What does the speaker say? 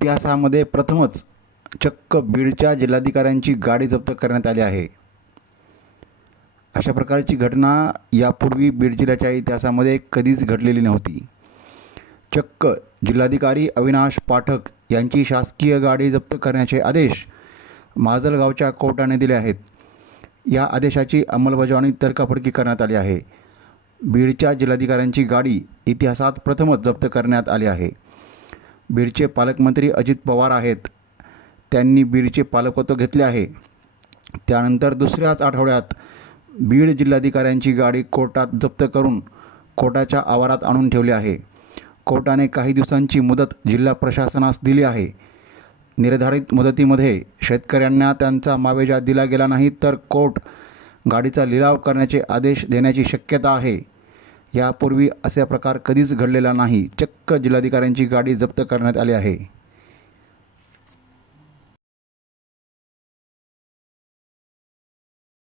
इतिहासामध्ये प्रथमच चक्क बीडच्या जिल्हाधिकाऱ्यांची गाडी जप्त करण्यात आली आहे। अशा प्रकारची घटना यापूर्वी बीड जिल्ह्याच्या इतिहासामध्ये कधीच घडलेली नव्हती। चक्क जिल्हाधिकारी अविनाश पाठक यांची शासकीय गाडी जप्त करण्याचे आदेश माजलगावच्या कोर्टाने दिले आहेत। या आदेशाची अंमलबजावणी तडकाफडकी करण्यात आली आहे। बीडच्या जिल्हाधिकाऱ्यांची गाडी इतिहासात प्रथमच जप्त करण्यात आली आहे। बीडचे पालकमंत्री अजित पवार आहेत, त्यांनी बीडचे पालकत्व घेतले आहे। त्यानंतर दुसऱ्याच आठवड्यात बीड जिल्हाधिकाऱ्यांची गाडी कोर्टात जप्त करून कोर्टाच्या आवारात आणून ठेवली आहे। कोर्टाने काही दिवसांची मुदत जिल्हा प्रशासनास दिली आहे। निर्धारित मुदतीमध्ये शेतकऱ्यांना त्यांचा मावेजा दिला गेला नाही तर कोर्ट गाडीचा लिलाव करण्याचे आदेश देण्याची शक्यता आहे। यापूर्वी असा प्रकार कधीच घडलेला नाही। चक्क जिल्हाधिकाऱ्यांची गाडी जप्त करण्यात आली आहे।